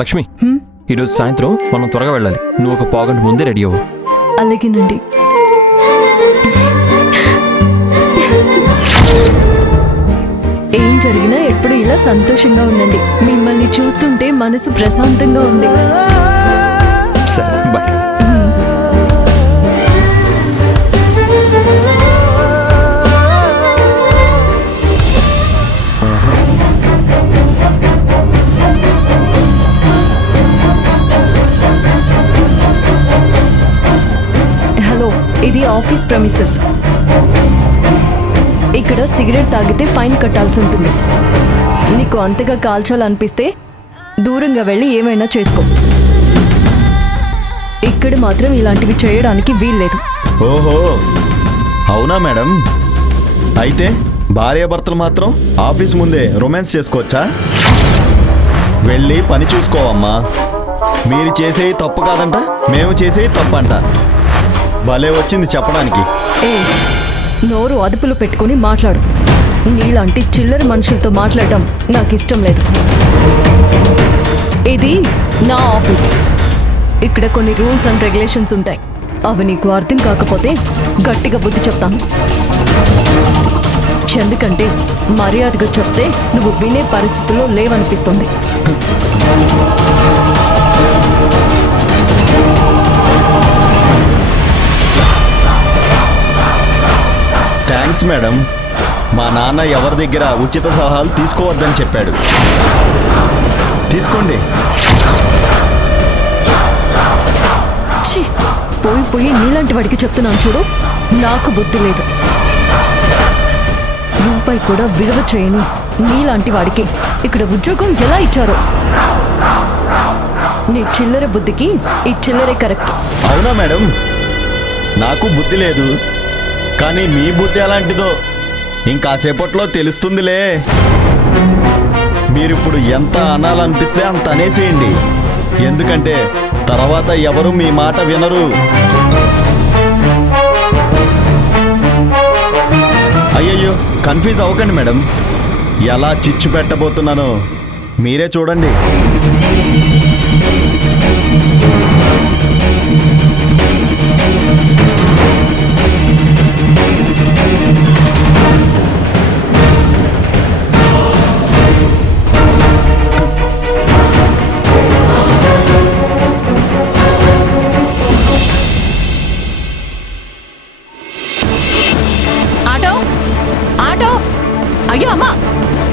లక్ష్మి, ఈరోజు సాయంత్రం మనం త్వరగా వెళ్ళాలి. నువ్వు ఒక పావుగంట ముందే రెడీ అవ్వు. అలాగేనండి. ఏం జరిగినా ఎప్పుడు ఇలా సంతోషంగా ఉండండి. మిమ్మల్ని చూస్తుంటే మనసు ప్రశాంతంగా ఉంది. సరే, బాయ్. హలో, ఇది ఆఫీస్ ప్రెమిసెస్. ఇక్కడ సిగరెట్ తాగితే ఫైన్ కట్టాల్సి ఉంటుంది. నీకు అంతగా కాల్చాలనిపిస్తే దూరంగా వెళ్ళి ఏమైనా చేసుకో. ఇక్కడ మాత్రం ఇలాంటివి చేయడానికి వీల్లేదు. ఓహో, అవునా మేడం? అయితే భార్యాభర్తలు మాత్రం ఆఫీస్ ముందే రొమాన్స్ చేసుకోవచ్చా? వెళ్ళి పని చూసుకోవమ్మా. మీరు చేసేవి తప్పు కాదంట, మేము చేసేవి తప్పు అంట. భలే వచ్చింది చెప్పడానికి. ఏ, నోరు అదుపులో పెట్టుకుని మాట్లాడు. నీలాంటి చిల్లర మనుషులతో మాట్లాడటం నాకు ఇష్టం లేదు. ఇది నా ఆఫీస్. ఇక్కడ కొన్ని రూల్స్ అండ్ రెగ్యులేషన్స్ ఉంటాయి. అవి నీకు అర్థం కాకపోతే గట్టిగా బుద్ధి చెప్తాను. ఎందుకంటే మర్యాదగా చెప్తే నువ్వు వినే పరిస్థితుల్లో లేవనిపిస్తుంది. Thanks madam. మా నాన్న ఎవరి దగ్గర ఉచిత సలహాలు తీసుకోవద్దని చెప్పాడు. తీసుకోండి. పోయి పోయి నీలాంటి వాడికి చెప్తున్నాను చూడు, నాకు బుద్ధి లేదు. రూపాయి కూడా విలువ చేయని నీలాంటి వాడికి ఇక్కడ ఉద్యోగం ఎలా ఇచ్చారో. నీ చిల్లర బుద్ధికి ఈ చిల్లరే కరెక్ట్. అవునా మేడం? నాకు బుద్ధి లేదు, కానీ మీ బుద్ధి ఎలాంటిదో ఇంకాసేపట్లో తెలుస్తుందిలే. మీరిప్పుడు ఎంత అనాలనిపిస్తే అంత అనేసేయండి. ఎందుకంటే తర్వాత ఎవరు మీ మాట వినరు. అయ్యయ్యో, కన్ఫ్యూజ్ అవ్వకండి మేడం. ఎలా చిచ్చు పెట్టబోతున్నానో మీరే చూడండి.